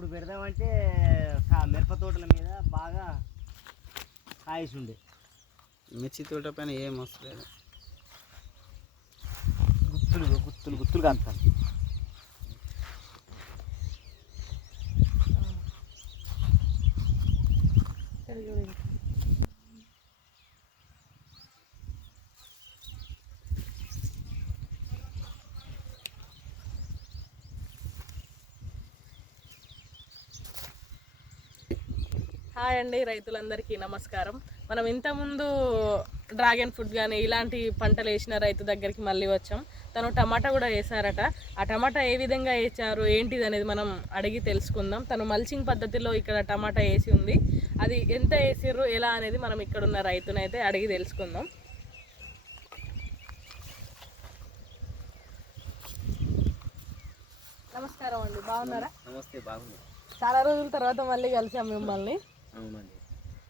అప్పుడు పెడదామంటే మిరప తోటల మీద బాగా కాయసి ఉండే. మిర్చి తోట పైన ఏం వస్తలేదు. గుత్తులు గుత్తులు గుత్తులు కాస్తాను హాయ్ అండి రైతులందరికీ నమస్కారం. మనం ఇంతకుముందు డ్రాగన్ ఫ్రూట్ కానీ ఇలాంటి పంటలు వేసిన రైతు దగ్గరికి మళ్ళీ వచ్చాం. తను టమాటా కూడా వేసారట ఆ టమాటా ఏ విధంగా వేసారు ఏంటిది అనేది మనం అడిగి తెలుసుకుందాం. తను మల్చింగ్ పద్ధతిలో ఇక్కడ టమాటా వేసి ఉంది. అది ఎంత వేసిర్రు ఎలా అనేది మనం ఇక్కడ ఉన్న రైతునైతే అడిగి తెలుసుకుందాం. నమస్కారం అండి బాగున్నారా? నమస్తే బాగుంది చాలా రోజుల తర్వాత మళ్ళీ కలిసాం మిమ్మల్ని. అవునండి.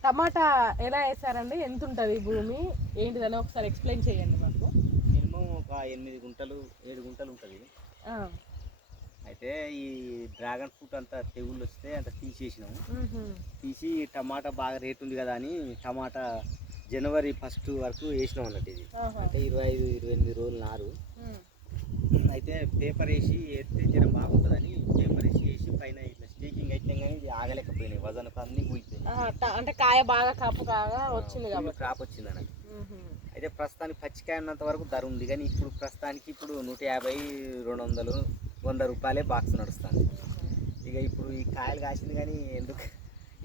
టమాటా ఎలా వేసారండి? ఎంత ఉంటుంది భూమి? ఏంటిదని ఒకసారి ఎక్స్ప్లెయిన్ చేయండి మాకు. మినిమం ఒక ఎనిమిది గుంటలు ఏడు గుంటలు ఉంటుంది. అయితే ఈ డ్రాగన్ ఫ్రూట్ అంతా తెగుళ్ళు వస్తే అంత తీసేసినాము. తీసి టమాటా బాగా రేట్ ఉంది కదా అని టమాటా జనవరి ఫస్ట్ వరకు వేసినాం అన్నట్టు ఇది. అంటే ఇరవై ఐదు ఇరవై ఎనిమిది రోజులు నారు. అయితే పేపర్ వేసి వేస్తే జనం బాగుంటుందని పేపర్ వేసి వేసి పైన ఇట్లా స్టీకింగ్ అయితే కానీ ఇది ఆగలేకపోయినాయి. వజన్ అన్ని కూలిపోయినాయి అంటే కాయ బాగా కాపు కాగా వచ్చింది కాబట్టి. క్రాప్ వచ్చింది మ్హూ. అయితే ప్రస్తుతానికి పచ్చికాయ ఉన్నంత వరకు ధర ఉంది. కానీ ఇప్పుడు ప్రస్తుతానికి ఇప్పుడు నూట యాభై రెండు వందలు వంద రూపాయలే బాక్స్ నడుస్తుంది. ఇక ఇప్పుడు ఈ కాయలు కాసింది కానీ ఎందుకు?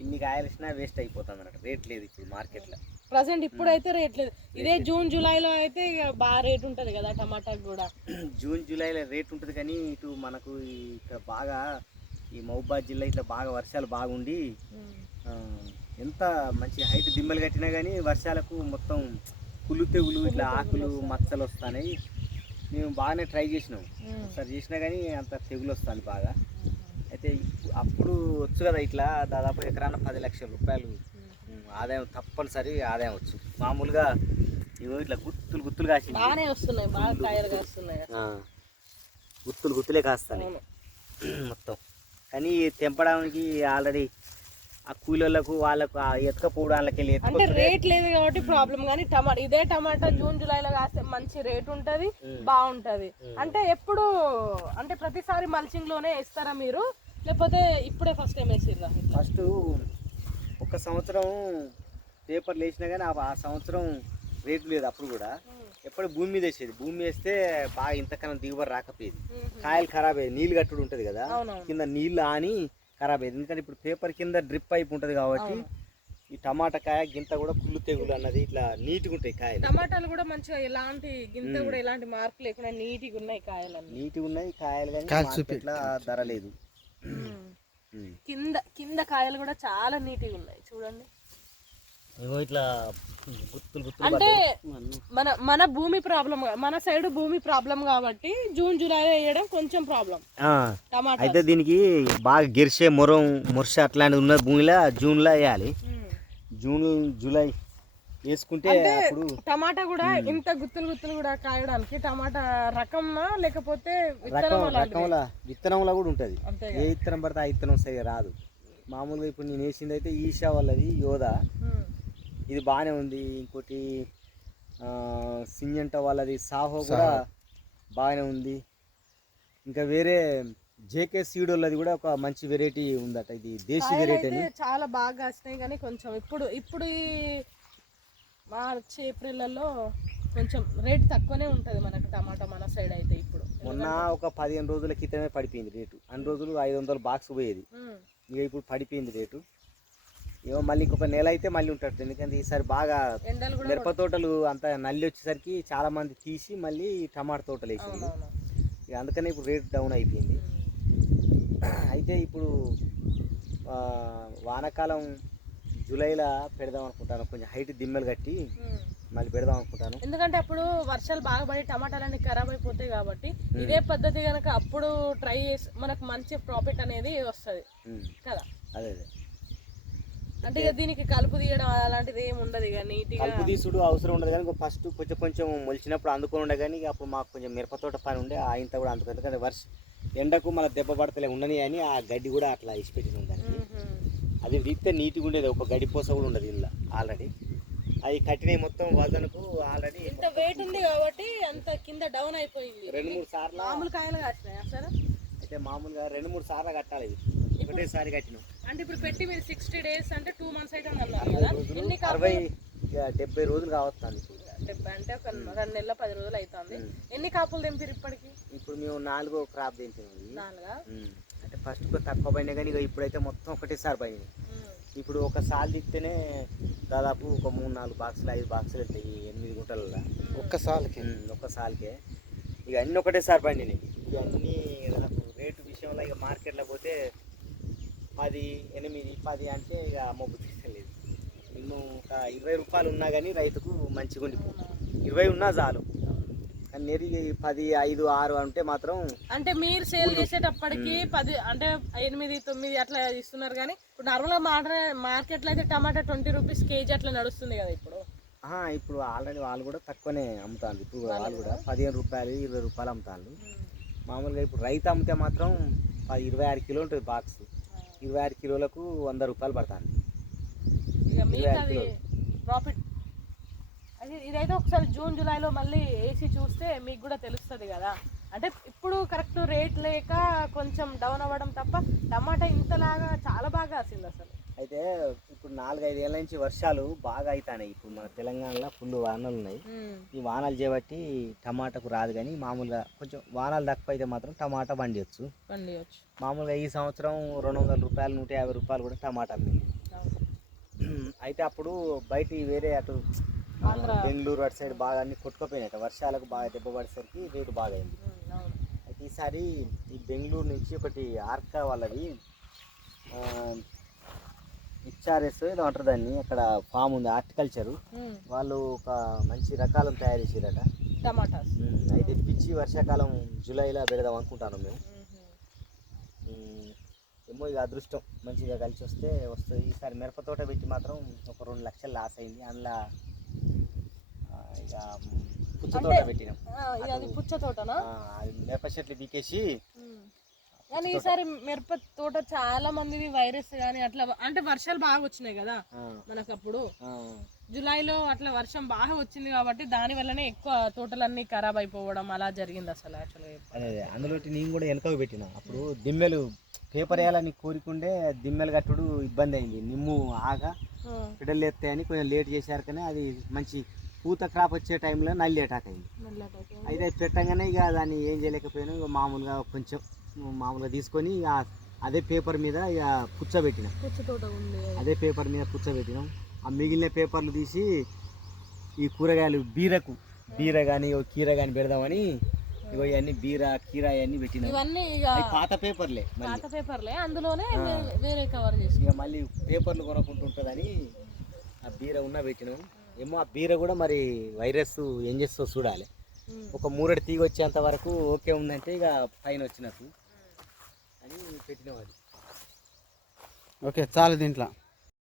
ఇన్ని కాయలు ఇచ్చినా వేస్ట్ అయిపోతుంది అన్నట్టు రేట్ లేదు ఇప్పుడు మార్కెట్లో ప్రజెంట్ ఇప్పుడైతే రేట్ లేదు. ఇదే జూన్ జూలైలో అయితే ఇక బాగా రేట్ ఉంటుంది కదా టమాటాకి కూడా. జూన్ జూలైలో రేట్ ఉంటుంది కానీ ఇటు మనకు ఇక్కడ బాగా ఈ మహబాద్ జిల్లా ఇట్లా బాగా వర్షాలు బాగుండి ఎంత మంచి హైట్ దిమ్మలు కట్టినా కానీ వర్షాలకు మొత్తం కుళ్ళు తెగులు ఇట్లా ఆకులు మచ్చలు వస్తాయి మేము బాగానే ట్రై చేసినాం. ఒకసారి చేసినా కానీ అంత తెగులు వస్తుంది బాగా. అయితే అప్పుడు వచ్చు కదా ఇట్లా దాదాపు ఎకరాన పది లక్షల రూపాయలు ఆదాయం తప్పనిసరి ఆదాయం వచ్చు. మామూలుగా ఇగో ఇట్లా గుత్తులు గుత్తులు ఆ, గుత్తులు గుత్తులే కాస్తాయి. మొత్తం. కానీ తెంపడానికి ఆల్రెడీ ఆ కూలీలకు వాళ్ళకు ఆ ఎత్తుకపోవడానికి వెళ్ళి అంటే రేట్ లేదు కాబట్టి ప్రాబ్లం కానీ టమాటా ఇదే టమాటా జూన్ జూలైలో కాస్తే మంచి రేట్ ఉంటది బాగుంటది. అంటే ఎప్పుడు అంటే ప్రతిసారి మల్చింగ్లోనే వేస్తారా మీరు? లేకపోతే ఇప్పుడే ఫస్ట్ టైం ఇట్లా ఫస్ట్ ఒక సంవత్సరం పేపర్లు వేసినా కానీ ఆ సంవత్సరం రేటు లేదు అప్పుడు కూడా. ఎప్పుడు భూమి మీద వేసేది. భూమి వేస్తే బాగా ఇంతకన్నా దిగుబడి రాకపోయేది. కాయలు ఖరాబ్ అయ్యేది నీళ్ళు కట్టుడు ఉంటుంది కదా కింద నీళ్ళు ఆని ఖరాబ్ అయ్యేది. ఎందుకంటే ఇప్పుడు పేపర్ కింద డ్రిప్ అయిపు ఉంటుంది కాబట్టి ఈ టమాటా కాయ గింత కూడా కుళ్ళు తెగులు అన్నది ఇట్లా నీట్గా ఉంటాయి కాయలు. టమాటాలు కూడా మంచిగా ఎలాంటి గింత కూడా ఎలాంటి మార్క్ లేకుండా నీట్గా ఉన్నాయి కాయలన్నీ. నీట్గా ఉన్నాయి కాయలు కానీ కాయలు. మార్కెట్లో ధర లేదు. కింద కింద కాయలు కూడా చాలా నీట్గా ఉన్నాయి. చూడండి. ఇగో ఇట్లా గుత్తులు గుత్తులు అంటే. మన మన భూమి ప్రాబ్లం మన సైడ్ భూమి ప్రాబ్లం కాబట్టి జూన్ జూలైలో వేయడం కొంచెం ప్రాబ్లం. టమాటా అయితే దీనికి బాగా గిరిసే మొరం ముర్స అట్లాంటిది ఉన్న భూమిలో జూన్లో వేయాలి. జూన్ జూలై వేసుకుంటే అప్పుడు టమాటా కూడా ఇంత గుత్తులు గుత్తులు కూడా కాయడానికి టమాటా రకంనా లేకపోతే రకం అలాంటిది? రకంలో విత్తనంలో కూడా ఉంటుంది. ఏ విత్తనం పడితే ఆ విత్తనం సరిగా రాదు. మామూలుగా ఇప్పుడు నేను వేసింది అయితే ఈషా వాళ్ళది యోధా. ఇది బాగానే ఉంది. ఇంకోటి సింజంట వాళ్ళది సాహో కూడా బాగానే ఉంది. ఇంకా వేరే జేకే సీడ్ వాళ్ళది కూడా ఒక మంచి వెరైటీ ఉందట. ఇది దేశీ వెరైటీ అని. చాలా బాగా వస్తున్నాయి కానీ కొంచెం ఇప్పుడు ఇప్పుడు మార్చి ఏప్రిల్లో కొంచెం రేట్ తక్కువనే ఉంటుంది మనకు టమాటా మన సైడ్ అయితే ఇప్పుడు. మొన్న ఒక పదిహేను రోజుల క్రితమే పడిపోయింది రేటు అన్ని రోజులు ఐదు వందలు బాక్స్ పోయేది. ఇక ఇప్పుడు పడిపోయింది రేటు ఏమో మళ్ళీ ఇంకొక నెల అయితే మళ్ళీ ఉంటుంది ఎందుకంటే ఈసారి బాగా మిరప తోటలు అంత నల్లి వచ్చేసరికి చాలా మంది తీసి మళ్ళీ టమాటా తోటలు వేసింది. ఇక అందుకనే ఇప్పుడు రేట్ డౌన్ అయిపోయింది. అయితే ఇప్పుడు వానాకాలం జూలైలో పెడదాం అనుకుంటాను. కొంచెం హైట్ దిమ్మలు కట్టి. మళ్ళీ పెడదాం అనుకుంటాను. ఎందుకంటే అప్పుడు వర్షాలు బాగా పడి టమాటాలన్నీ ఖరాబ్ అయిపోతాయి కాబట్టి ఇదే పద్ధతి కనుక అప్పుడు ట్రై చేసి మనకు మంచి ప్రాఫిట్ అనేది వస్తుంది. కదా? అదే అదే. అంటే ఇక దీనికి కలుపు తీయడం అలాంటిది ఏమి ఉండదు ఇక నీట్గా. కలుపు తీసుడు అవసరం ఉండదు కానీ ఫస్ట్ కొంచెం కొంచెం మొలిచినప్పుడు అందుకొని ఉండే కానీ అప్పుడు మాకు కొంచెం మిరప తోట పని ఉండే ఆయంత కూడా అందుకు ఎందుకంటే వర్ష ఎండకు మన దెబ్బ పడతలే ఉండని అని ఆ గడ్డి కూడా అట్లా ఇచ్చిపెట్టిన దానికి. అది వీక్తే నీట్గా ఉండేది ఒక గడ్డి పోస కూడా ఉండదు ఇందులో ఆల్రెడీ. అవి కట్టినవి మొత్తం వదనకు ఆల్రెడీ ఇంత వెయిట్ ఉంది కాబట్టి అంత కింద డౌన్ అయిపోయింది. రెండు మూడు సార్లు మామూలు కాయలు కాసినాయి అసలు అయితే మామూలుగా రెండు మూడు సార్లు కట్టాలి ఇది. ఒకటేసారి కట్టినాం. అంటే ఇప్పుడు పెట్టి మీరు సిక్స్టీ డేస్ అంటే టూ మంత్స్ అయితే అన్నారు అరవై కదా. రోజులు ఎన్ని అరవై కాపులు ఇక డెబ్బై రోజులు కావస్తుంది. డెబ్బై అంటే ఒక రెండు నెలల పది రోజులు అవుతుంది. ఎన్ని కాపులు తెంపిరు ఇప్పటికి? ఇప్పుడు మేము నాలుగో క్రాప్. నాలుగా? ఉమ్. అంటే ఫస్ట్ తక్కువ పడినా కానీ ఇక ఇప్పుడైతే మొత్తం ఒకటేసారి పడినాయి. ఇప్పుడు ఒక సాల్ తిస్తేనే దాదాపు ఒక మూడు నాలుగు బాక్సులు ఐదు బాక్సులు వెళ్తాయి ఎనిమిది గుంటలలో ఒక్క సాల్కి? ఒక్క సాల్కే. ఇక అన్నీ ఒకటేసారి పండినాయి. ఇక అన్నీ నాకు రేటు విషయంలో ఇక మార్కెట్లో పోతే పది ఎనిమిది పది అంటే ఇక మొబ్బు తీసుకోలేదు మినిమం ఒక ఇరవై రూపాయలు ఉన్నా కానీ రైతుకు మంచిగా ఉండిపోతుంది. ఇరవై ఉన్నా చాలు. కానీ నెరిగి పది ఐదు ఆరు అంటే మాత్రం అంటే మీరు సేల్ చేసేటప్పటికి పది అంటే ఎనిమిది తొమ్మిది అట్లా ఇస్తున్నారు కానీ ఇప్పుడు నార్మల్గా మార్కెట్ మార్కెట్లో అయితే టమాటా ట్వంటీ రూపీస్ కేజీ అట్లా నడుస్తుంది కదా ఇప్పుడు. ఇప్పుడు ఆల్రెడీ వాళ్ళు కూడా తక్కువనే అమ్ముతారు ఇప్పుడు వాళ్ళు కూడా పదిహేను రూపాయలు ఇరవై రూపాయలు అమ్ముతారు మామూలుగా ఇప్పుడు రైతు అమ్మితే మాత్రం పది ఇరవై ఆరు కిలో ఉంటుంది బాక్స్. ఇరవై ఆరు కిలోలకు వంద రూపాయలు కిలోలు. ప్రాఫిట్ ఇదైతే ఒకసారి జూన్ జూలైలో మళ్ళీ వేసి చూస్తే మీకు కూడా తెలుస్తుంది కదా. అంటే ఇప్పుడు కరెక్ట్ రేట్ లేక కొంచెం డౌన్ అవ్వడం తప్ప టమాటా ఇంతలాగా చాలా బాగా వచ్చింది అసలు. అయితే ఇప్పుడు నాలుగైదు ఏళ్ళ నుంచి వర్షాలు బాగా అవుతాయి ఇప్పుడు మన తెలంగాణలో ఫుల్ వానలు ఉన్నాయి. ఈ వానలు చేయబట్టి టమాటాకు రాదు కానీ మామూలుగా కొంచెం వానలు తక్కువ అయితే మాత్రం టమాటా పండియచ్చు. పండియచ్చు. మామూలుగా ఈ సంవత్సరం రెండు వందల రూపాయలు నూట యాభై రూపాయలు కూడా టమాటా అమ్మింది అయితే అప్పుడు బయట వేరే అటు. బెంగళూరు అటు సైడ్ బాగా అన్ని కొట్టుకుపోయినాయి వర్షాలకు బాగా దెబ్బ పడేసరికి రేటు బాగా అయింది. అయితే ఈసారి ఈ బెంగళూరు నుంచి ఒకటి ఆర్కా వాళ్ళది హెచ్ఆర్ఎస్ ఏదో అంటారు దాన్ని. అక్కడ ఫామ్ ఉంది హార్టికల్చరు. వాళ్ళు ఒక మంచి రకాలను తయారు చేసిరట టమాటాస్. అయితే తెప్పించి వర్షాకాలం జూలైలో పెడదాం అనుకుంటాను మేము. ఏమో ఇక అదృష్టం. మంచిగా కలిసి వస్తే వస్తుంది. ఈసారి మిరప తోట పెట్టి మాత్రం ఒక రెండు లక్షలు లాస్ అయింది. అందులో ఇక పుచ్చ తోట అంటే- పెట్టినాం. ఆ, ఇది అది పుచ్చ తోటనా? ఆ, అది మిరప చెట్లు పీకేసి. కానీ ఈసారి మిరప తోట చాలా మందిది వైరస్ కానీ అట్లా అంటే వర్షాలు బాగా వచ్చినాయి కదా మనకు అప్పుడు జూలైలో అట్లా వర్షం బాగా వచ్చింది కాబట్టి దాని వల్లనే ఎక్కువ తోటలన్నీ ఖరాబ్ అయిపోవడం అలా జరిగింది అసలు యాక్చువల్గా అదే అదే. అందులో నేను కూడా వెనకకు పెట్టిన. అప్పుడు దిమ్మెలు పేపర్ వేయాలని కోరికుండే దిమ్మెలు కట్టుడు ఇబ్బంది అయింది. నిమ్ము ఆగా పిడలు ఎత్తాయని కొంచెం లేట్ చేశారు కానీ అది మంచి పూత క్రాప్ వచ్చే టైంలో నల్లి అటాక్ అయింది. అయితే పెట్టంగానే ఇక దాన్ని ఏం చేయలేకపోయాను మామూలుగా కొంచెం మామూలుగా తీసుకొని అదే పేపర్ మీద ఇక పుచ్చబెట్టిన అదే. పేపర్ మీద పుచ్చబెట్టినాం ఆ మిగిలిన పేపర్లు తీసి ఈ కూరగాయలు బీరకు బీర కానీ కీర కానీ పెడదామని ఇగో ఇవన్నీ బీర కీర ఇవన్నీ పెట్టినాం. ఇవన్నీ పాత పేపర్లే పాత పేపర్లే అందులోనే వేరే కవర్ చేసి ఇక మళ్ళీ పేపర్లు కొనుక్కుంటుంటుందని ఆ బీర ఉన్న పెట్టినాం. ఏమో ఆ బీర కూడా మరి వైరస్ ఏం చేస్తుందో చూడాలి. ఒక మూరడి తీగ వచ్చేంత వరకు ఓకే ఉందంటే ఇక పైన వచ్చినట్టు. ఓకే చాలు దీంట్లో.